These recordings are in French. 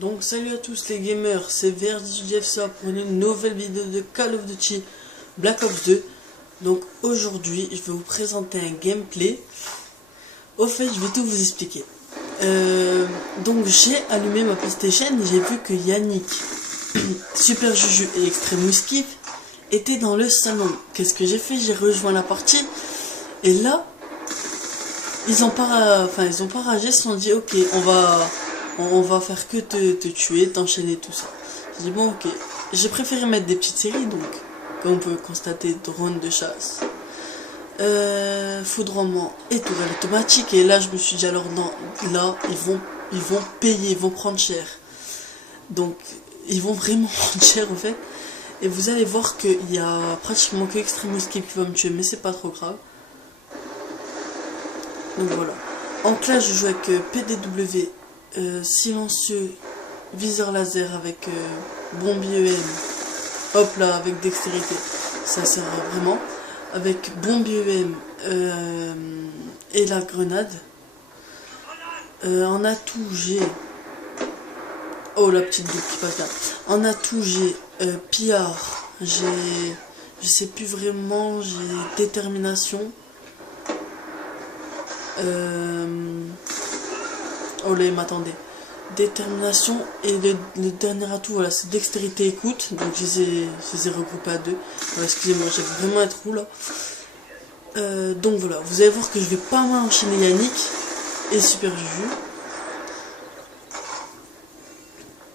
Donc salut à tous les gamers, c'est VRDJFSA pour une nouvelle vidéo de Call of Duty Black Ops 2. Donc aujourd'hui je vais vous présenter un gameplay. Au fait je vais tout vous expliquer. Donc j'ai allumé ma PlayStation et j'ai vu que Yannick, Super Juju et Extreme Whiskey étaient dans le salon. Qu'est-ce que j'ai fait? J'ai rejoint la partie et là ils ont pas ragé, ils se sont dit ok on va faire que te tuer, t'enchaîner, tout ça. J'ai dit bon ok, j'ai préféré mettre des petites séries, donc comme on peut constater, drone de chasse, foudroiement et tourelle automatique. Et là je me suis dit alors non, là ils vont payer, ils vont prendre cher, donc ils vont vraiment prendre cher en fait. Et vous allez voir qu'il y a pratiquement que Extreme Escape qui va me tuer, mais c'est pas trop grave. Donc voilà, en classe je joue avec PDW, silencieux, viseur laser avec bombier EM, hop là avec dextérité, ça sert vraiment, avec bombier EM et la grenade. En atout j'ai, oh la petite double qui passe là, en atout j'ai pillard, j'ai, je sais plus vraiment, j'ai détermination, oh là il m'attendait, détermination, et le dernier atout voilà c'est dextérité écoute, donc je les ai regroupés à deux. Voilà, excusez-moi, j'ai vraiment un trou là. Donc voilà, vous allez voir que je vais pas mal enchaîner Yannick et Super Juju.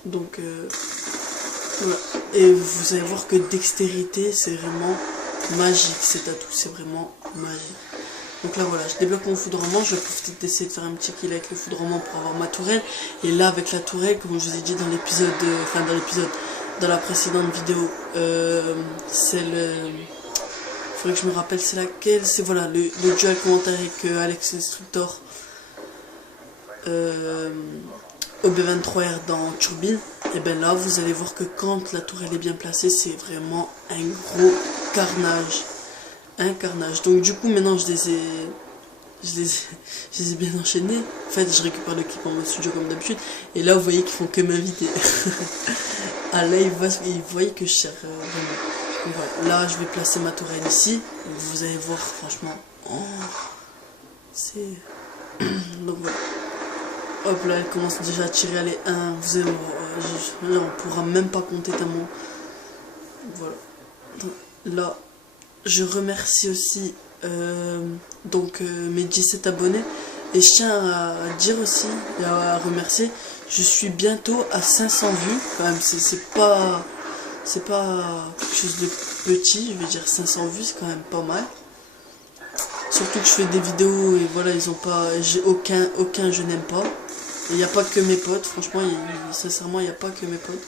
Donc voilà, et vous allez voir que dextérité c'est vraiment magique, cet atout c'est vraiment magique. Donc là voilà, je débloque mon foudroiement, je vais profiter d'essayer de faire un petit kill avec le foudroiement pour avoir ma tourelle. Et là avec la tourelle, comme je vous ai dit dans l'épisode, dans la précédente vidéo, faudrait que je me rappelle c'est laquelle, c'est voilà, le duel commentaire avec Alex Instructor, OB23R dans Turbine. Et ben là vous allez voir que quand la tourelle est bien placée, c'est vraiment un gros carnage. Un carnage. Donc du coup maintenant je les ai bien enchaînés. En fait je récupère le clip en mode studio comme d'habitude. Et là vous voyez qu'ils font que m'inviter. Ah là ils voient que je cherche vraiment. Donc, voilà. Là je vais placer ma tourelle ici. Vous allez voir franchement. Oh, c'est. Donc voilà. Hop là elle commence déjà à tirer les 1. Vous allez voir. On pourra même pas compter tellement. Voilà. Donc, là. Je remercie aussi mes 17 abonnés. Et je tiens à dire aussi, et à remercier, je suis bientôt à 500 vues. Quand même, c'est pas quelque chose de petit, je vais dire 500 vues, c'est quand même pas mal. Surtout que je fais des vidéos et voilà, ils ont pas, j'ai aucun je n'aime pas. Et il n'y a pas que mes potes, franchement, sincèrement, il n'y a pas que mes potes.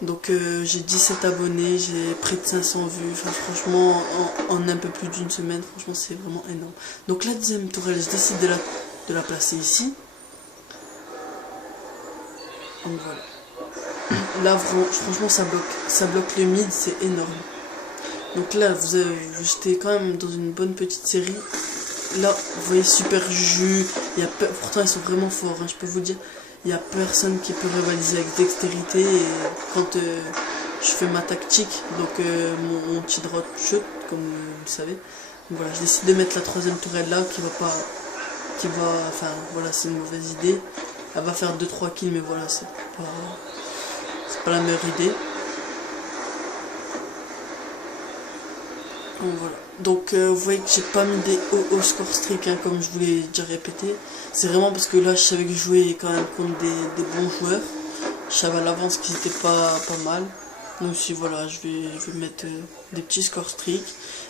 Donc j'ai 17 abonnés, j'ai près de 500 vues, enfin franchement en un peu plus d'une semaine, franchement c'est vraiment énorme. Donc la deuxième tourelle, je décide de la placer ici. Donc voilà. Là franchement ça bloque le mid, c'est énorme. Donc là j'étais quand même dans une bonne petite série. Là vous voyez Super Juju, pourtant ils sont vraiment forts, hein, je peux vous dire. Il n'y a personne qui peut rivaliser avec dextérité. Et quand je fais ma tactique, donc mon petit drop shot, comme vous le savez, donc voilà, je décide de mettre la troisième tourelle là enfin voilà, c'est une mauvaise idée. Elle va faire 2-3 kills, mais voilà, c'est pas la meilleure idée. Donc voilà. Donc vous voyez que j'ai pas mis des hauts score streak, hein, comme je vous l'ai déjà répété. C'est vraiment parce que là je savais que je jouais quand même contre des bons joueurs. Je savais à l'avance qu'ils étaient pas mal. Donc si voilà, je vais mettre des petits score streak.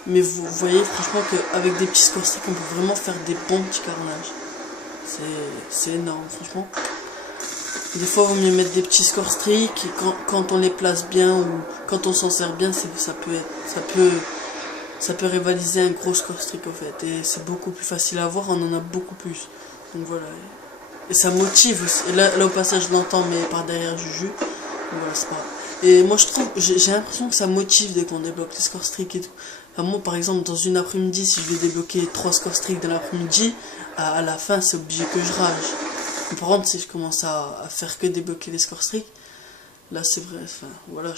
Mais vous voyez franchement qu'avec des petits score streak on peut vraiment faire des bons petits carnages. C'est énorme franchement. Des fois il vaut mieux mettre des petits score streak et quand on les place bien ou quand on s'en sert bien, ça peut rivaliser un gros score streak en fait, et c'est beaucoup plus facile à avoir, on en a beaucoup plus. Donc voilà, et ça motive aussi. Et là au passage je l'entends mais par derrière Juju, donc voilà, c'est pas grave. Et moi je trouve, j'ai l'impression que ça motive dès qu'on débloque les score streak et tout. Enfin, moi par exemple dans une après-midi, si je vais débloquer 3 score streak dans l'après-midi, à la fin c'est obligé que je rage. Par contre, si je commence à faire que débloquer les scores stricts, là c'est vrai, enfin voilà,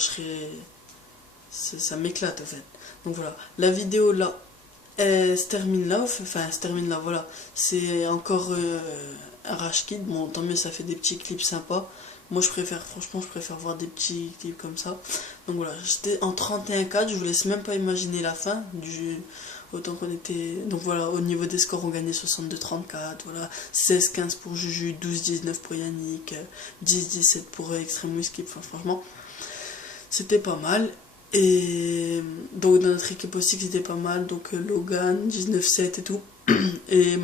ça m'éclate en fait. Donc voilà, la vidéo là, elle se termine là, enfin elle se termine là, voilà. C'est encore un Rage Kit, bon tant mieux, ça fait des petits clips sympas. Moi franchement je préfère voir des petits clips comme ça. Donc voilà, j'étais en 31-4, je vous laisse même pas imaginer la fin du jeu. Autant qu'on était. Donc voilà, au niveau des scores, on gagnait 62-34, voilà, 16-15 pour Juju, 12-19 pour Yannick, 10-17 pour Extreme Whisky. Enfin, franchement, c'était pas mal. Et donc, dans notre équipe aussi, c'était pas mal. Donc, Logan, 19-7 et tout. Et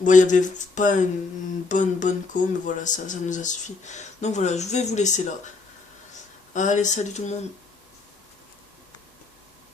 bon, il n'y avait pas une bonne co, mais voilà, ça nous a suffi. Donc voilà, je vais vous laisser là. Allez, salut tout le monde.